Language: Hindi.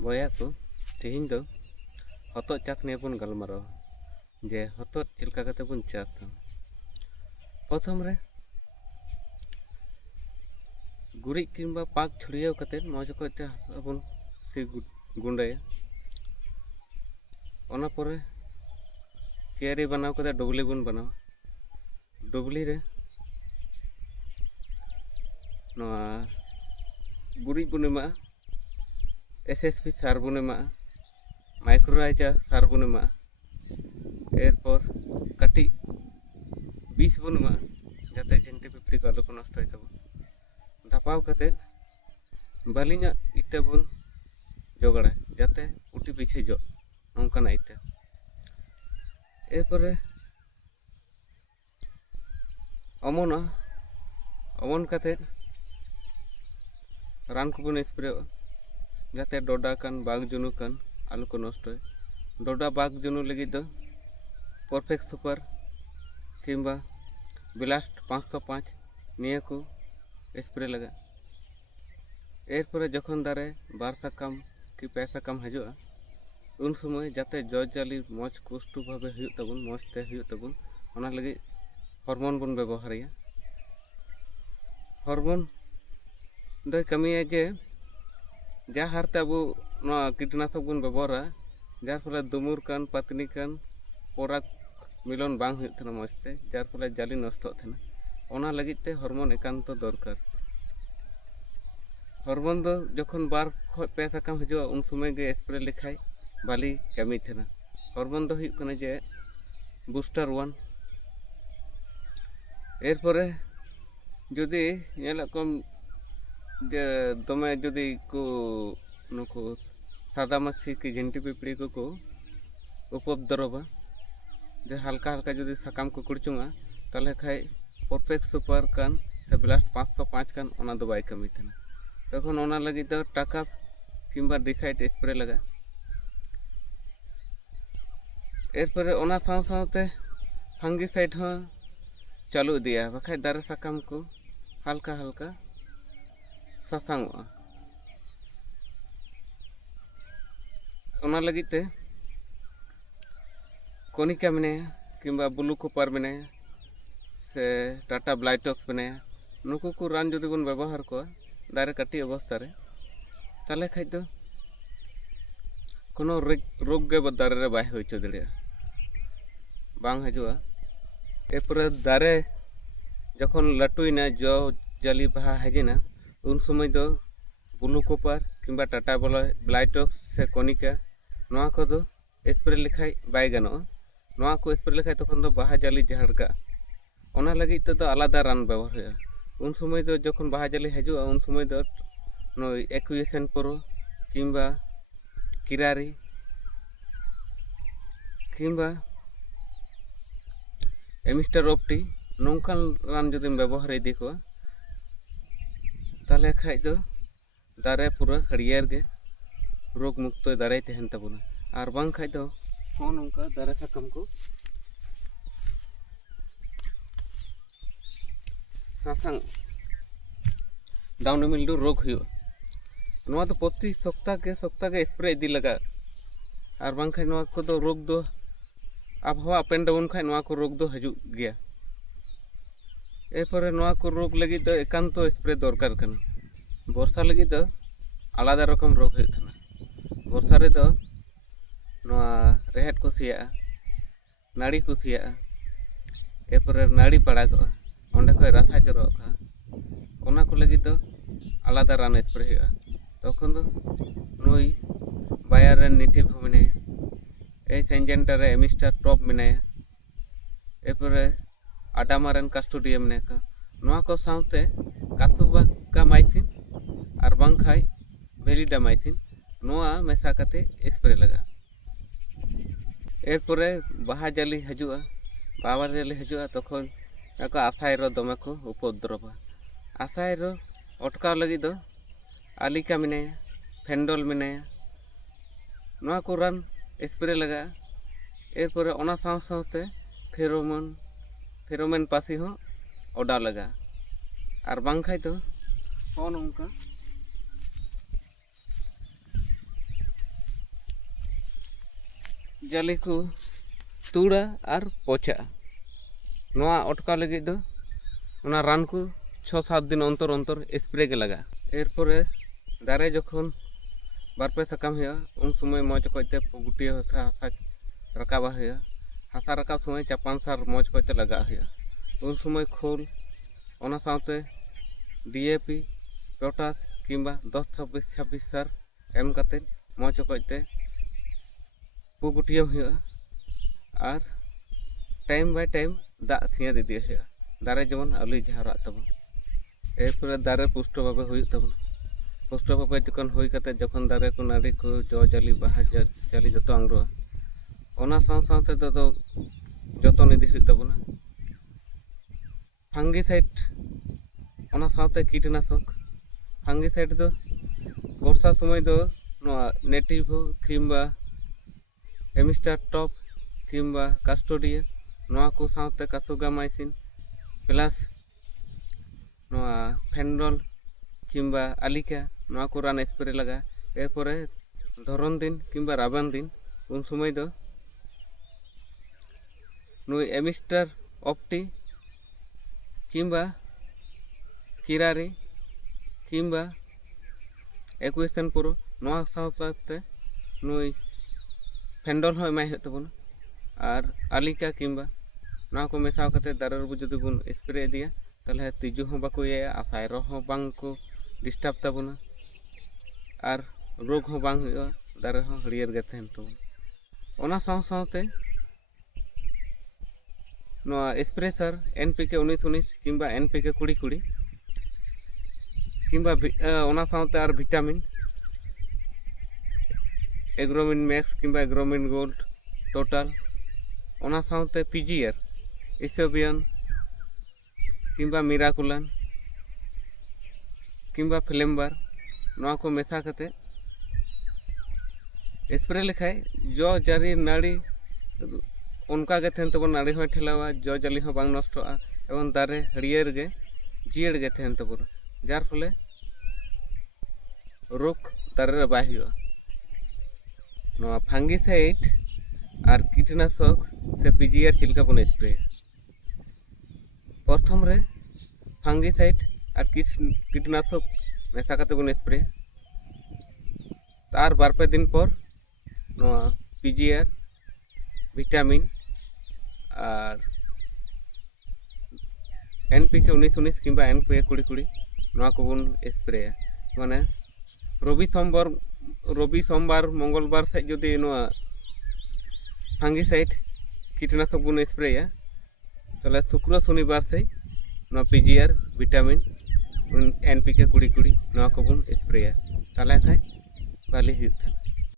बया को तेहिं दो हतोद चास निये बन गलमाराव जे हतोद चिलका कते बन चासा। प्रथम रे गुड़ी किंबा पाक छुड़ियाव कते मौज कोते हासा बन सी गुंडाया। ओना परे क्यारी बनाव कते डुबली बन बनाव। डुबली रे नोआ गुड़ी बन एमा एसएसपी सार बन एमा माइक्रोराइजा सार बन एमा एरपर कटी बीस बन एमा जाते झेंटे पिपड़ी को आलू को नष्ट तब धापाव कते बालिना इता बन जोगड़ा जाते उटी पीछे जो नौकाना इता एरपर अमन कते रान को बन स्प्रे जाते डोडा कान बाग जुनू कान आलू को नष्ट डोडा बाग जुनू लगी दो परफेक्ट सुपर किंबा ब्लास्ट 505 निया को स्प्रे लगा। एरपर जखन दारे बार साकाम कि पे साकाम हजुआ उन समय जाते जज जाली मज पुष्टु भावे हुयुग तबन मजते हुयुग तबन ओना लगी हॉर्मोन बन व्यवहारिया। हॉर्मोन दो कमिया जे जा हारते अब कीटनाशक बन व्यवहारा जार फले दुमुर कान पत्नी कान पराग मिलन बांग हुयुग थना मजते जार फले जाली नष्ट थना ओना लगिते हॉर्मोन एकांत दरकार। हॉर्मोन दो जखन बार खय पे साकाम हजुआ उन समय गे स्प्रे लेखाय बाली कमी थना। हॉर्मोन दो हुयुग कना जे बूस्टर 1 एरपरे जुदी नेलकम जे दमे जुदी को नुको सादा मच्छी की झेंटी पिपड़ी को उपद्रवा जे हल्का हल्का जुदी साकाम को कुड़चुंगा ताले खाय परफेक्ट सुपर कान से ब्लास्ट 505 कान ओना दो बाय कमी थना तखन ओना लगी दो टाका किंबा डिसाइड स्प्रे लगा। एरपरे ओना साव सावते फंगीसाइड हो चालू दिया बखाय दारे साकाम को हल्का हल्का सासांगोआ ओना लगिते कोनिका मेनाया किंबा ब्लू कॉपर मेनाया से टाटा ब्लाइटॉक्स मेनाया नुकु को रान जुदी बन व्यवहार को दारे कटी अवस्था रे ताले खाय दो कोनो रोग गे दारे रे बाय होइचो दड़िया बांग हजुआ। एरपर दारे जखन लाटुइना जो जाली बाहा हजिना उन समय दो ब्लू कॉपर किंबा टाटा ब्लाइटॉक्स से कोनिका नोआ को दो स्प्रे लेखाय बाय गानोआ। नोआ को स्प्रे लेखाय तखन दो बाहा जाली झाड़गा ओना लगी तो आलादा रान व्यवहार हुआ। उन समय दो जखन बाहा जाली हजुआ उन समय दो नो एक्विएशन प्रो किंबा किरारी किंबा एमिस्टर ऑप्टी नौकान रान जुदी व्यवहार इदी को ताले खाय दो दारे पूरा हरियर गे रोग मुक्त दारे तहन तबना आर बांग खाय दो हो नौका दारे साकाम को सासांग डाउन मिल्डू रोग हुयो नोआ तो प्रति सप्ताह के स्प्रे इदी लगा आर बांग खाय नोआ को दो रोग दो आबहावा अप एंड डाउन खाय नोआ को रोग दो हजु गया। एरपर नोआ को रोग लगी दो एकांत स्प्रे दरकार कना। बर्षा लगी दो आलादा रकम रोग हुयुग थना। बर्षा रे दो नोआ रेहेट को सिया नाड़ी को सिया एरपर नाड़ी पड़ागोआ ओंडे खय रासा जरोगा ओना को लगी दो आलादा रान स्प्रे हुयुगा तखन दो नुई बायर रेन नेटिव हो मेनाया ए सेंजेंटा रे एमिस्टर टॉप मेनाया एरपर आडामा रेन कास्टोडियम मेनाया नोआ को सावते कासुबा माइसिन और बांग खाय वेलिडा माइसिन नोआ मेसा कते स्प्रे लगा। एरपर बाहा जाली हजुआ बाबा जाली हजुआ तखन एको आसायरो दमे को उपद्रवा आसायरो अटकाव लगी दो आलिका मेनाया फेंडोल मेनाया नोआ को रान स्प्रे लगा। एरपर ओना साव सावते फेरोमोन पासी हो ओडा लगा और बांग खाय तो हो नौका जाली को तुड़ा और पचा नवा अटका लगे दो ओना रान को 6-7 दिन अंतर अंतर स्प्रे के लगा एरपरे दारे जखन बारपे सकाम हुआ उन समय मज कते गुटिया हासा रकाबा हुआ हासा रकाब समय चापान सार मज कते लगा हुआ उन समय खोल ओना साथे डीएपी पोटास किंबा 10-26-26 सार एम कते मज कते पुगुटिया हुआ और टाइम बाय टाइम दा सिया दे दिया हुआ दारे जेमन आलू झारा तब एरपरे दारे पुष्ट भावे हुई तब पुष्ट भावे जखन हुई कते जखन दारे को नाड़ी को जो जाली बाहा जाली जतो आंग्रो ओना साथे तो जतन इदी हुई तबना फांगिसाइड ओना साथे कीटनाशक फांगिसाइड दो वर्षा समय दो नेटिवो किंबा एमिस्टार टॉप किंबा कास्टोडिया नवा को साथे कासुगामाइसिन प्लस नवा फेंडल किंबा आलिका नवा को रान स्प्रे लगा एरपरे धरन दिन किंबा राबान दिन उन समय दो नुई एमिस्टार ऑप्टी किंबा किरारी किंबा एक्वेशन पुरो नवा साथे नुई फेंडल हो एमाय तबन और आलिका किंबा ना को मेसाव कते दारे रबु जदि बुन स्प्रे दिया ताले तिजु हो बाको या आसायरो हो बांग को डिस्टर्ब तबना और रोग हो बांग हुआ दारे हो हरियर गे तहन तबन ओना साथे नवा स्प्रे सर एनपीके 19-19 किंबा एनपीके 20-20 किंबा ओना साथे और विटामिन एग्रोमिन मैक्स किंबा एग्रोमिन गोल्ड टोटल ओना साथे पीजीआर इसेबियन किंबा मिराकुलान किंबा फ्लेमबार नवा को मेसा कते स्प्रे लेखाय जो जारी नाड़ी उनका गे तहन तबन नाड़ी हो ठेलावा जो जाली हो बांग नष्टोआ एवं दारे हरियर गे जियड़ गे तहन तबन जार फले रोग दारे रे बाय हुआ नवा फांगिसाइड और कीटनाशक से पीजीआर चिलका बन स्प्रे प्रथम रे फांगिसाइड और कीटनाशक मेसा कते बन स्प्रे तार 2-3 दिन पर नवा पीजीआर विटामिन और एनपीके 19-19 किंबा एनपीके 20-20 नवा को बन स्प्रे माने रवि सोमवार मंगलवार से जदि नवा फांगिसाइड कीटनाशक बन स्प्रेया ताहले शुक्र शनिवार से नवा पीजीआर विटामिन एनपीके 20-20 नवा को बन स्प्रेया ताहले खाय भाली हुई थाना।